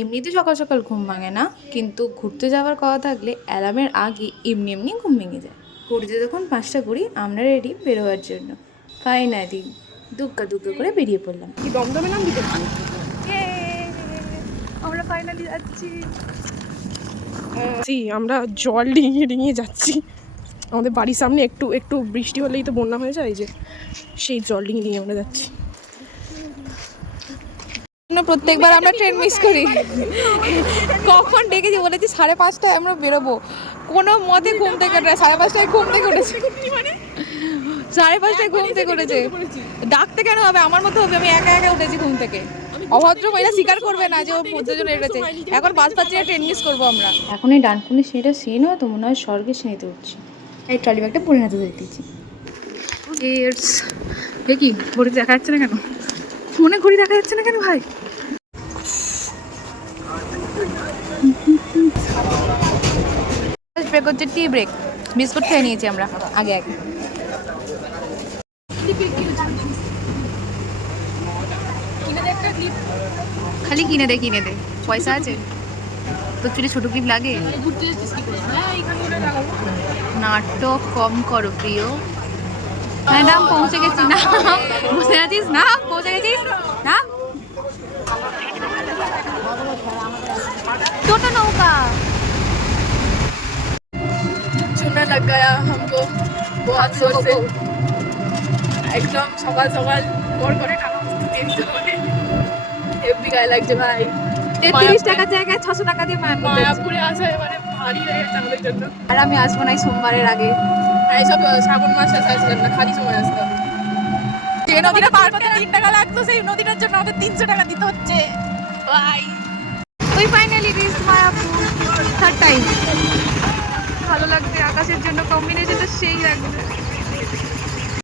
এমনিতে সকাল সকাল ঘুম ভাঙে না, কিন্তু ঘুরতে যাওয়ার কথা থাকলে অ্যালার্মের আগে এমনি এমনি ঘুম ভেঙে যায়। ঘুরতে তখন 5টা কুড়ি, আমরা রেডি বেরোবার জন্য। ফাইনালি দুগ্গা দুগ্গা করে বেরিয়ে পড়লাম। কি দমদমে নাম দিতে পারি। আমরা ফাইনালি যাচ্ছি। আমরা জল ডিঙিয়ে ডিঙিয়ে যাচ্ছি। আমাদের বাড়ির সামনে একটু একটু বৃষ্টি হলেই তো বন্যা হয়ে যায়, যে সেই জল ডিঙিয়ে ডিঙিয়ে আমরা যাচ্ছি। প্রত্যেকবার আমরা ট্রেন মিস করি। কখন ডেকেছি, বলেছি 5:30টায় আমরা বেরোবো, কোনো মতে ঘুম থেকে ওঠে। 5:30টায় ঘুম থেকে উঠেছে, 5:30টায় ঘুম থেকে উঠেছে। ডাকতে কেন হবে, আমার মতো হবে, আমি একা একা উঠেছি ঘুম থেকে। অভদ্র মহিলা স্বীকার করবে না যে ও 14 জন এসেছে। এখন বাস পাচ্ছি না, ট্রেন মিস করবো আমরা। এখন এই ডানকুনি সিঁড়িটা সিনও তো মনে হয় স্বর্গের সিঁড়িতে উঠছি। এই ট্রলি ব্যাগটা পরিণত দেখতেছি। কি ঘড়ি দেখা যাচ্ছে না কেন? ফোনে ঘড়ি দেখা যাচ্ছে না কেন ভাই? ব্রেক হচ্ছে টি ব্রেক। বিস্কুট খেয়ে নিয়েছি আমরা আগে আগে। খালি কিনে দে, পয়সা আছে তো? চুরি ছোট ক্লিপ লাগে। নাটক কম করো প্রিয়। ম্যাডাম পৌঁছে গেছি না, বুঝতে আছিস না? পৌঁছে গেছিস না? ছোট নৌকা। चूना लग गया हमको बहुत जोर से। एकदम সকাল সকাল বড় করে টাকা দিতে হবে। হেভি গায়ে লাগছে ভাই। 33 টাকার জায়গায় 600 টাকা দিয়ে মায়াপুরে আসা এবারে ভারী হয়ে গেছে আমাদের জন্য। আর আমি আসবো না এই সোমবারের আগে। এইসব শ্রাবণ মাসে আসবেন না, খালি সময় আসতে হবে। যে নদীটা পার করতে 3 টাকা লাগতো, সেই নদীটার জন্য আমাদের 300 টাকা দিতে হচ্ছে ভাই। তুই finally reach Mayapur, third time. ভালো লাগছে, আকাশের জন্য কম্বিনেশনটা সেই লাগছে।